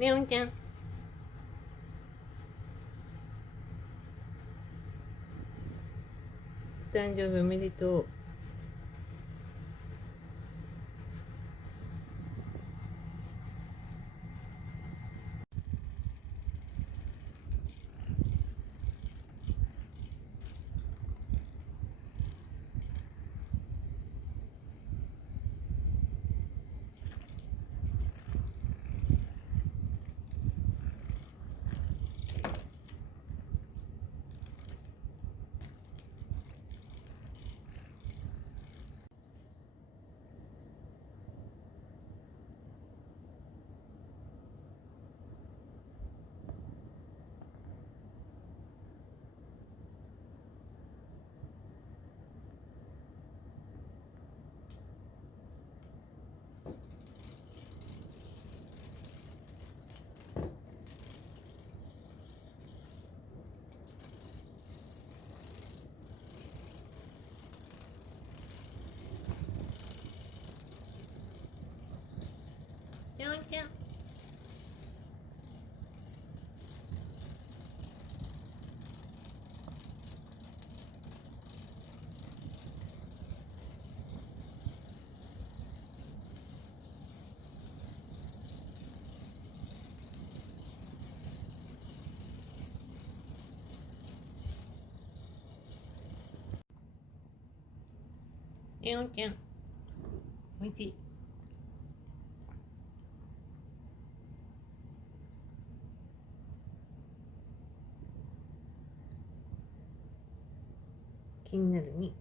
レオンちゃん、お誕生日おめでとう。レオンちゃん、レオンちゃん、おいしい。気になるに。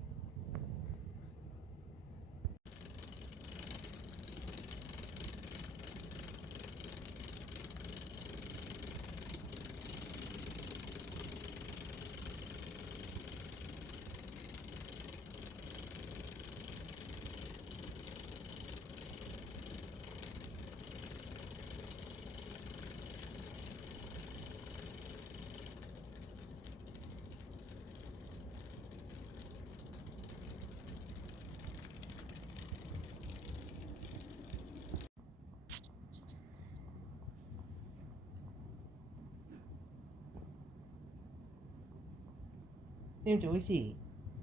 レオンちゃん、おいしい。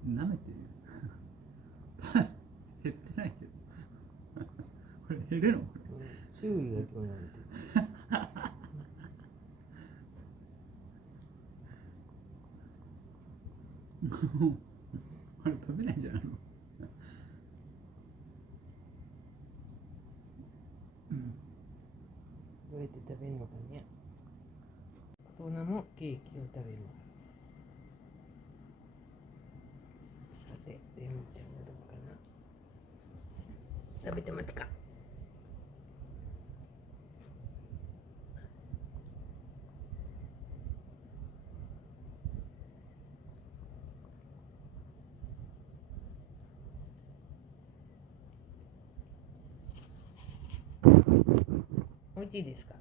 舐めてる減ってないけどこれ減るのこシュールだけどなんて。れあれ食べないんじゃないのどうやって食べるのかね。大人もケーキを食べます。さて、レオンちゃんはどうかな。食べてますか。おいしいですか。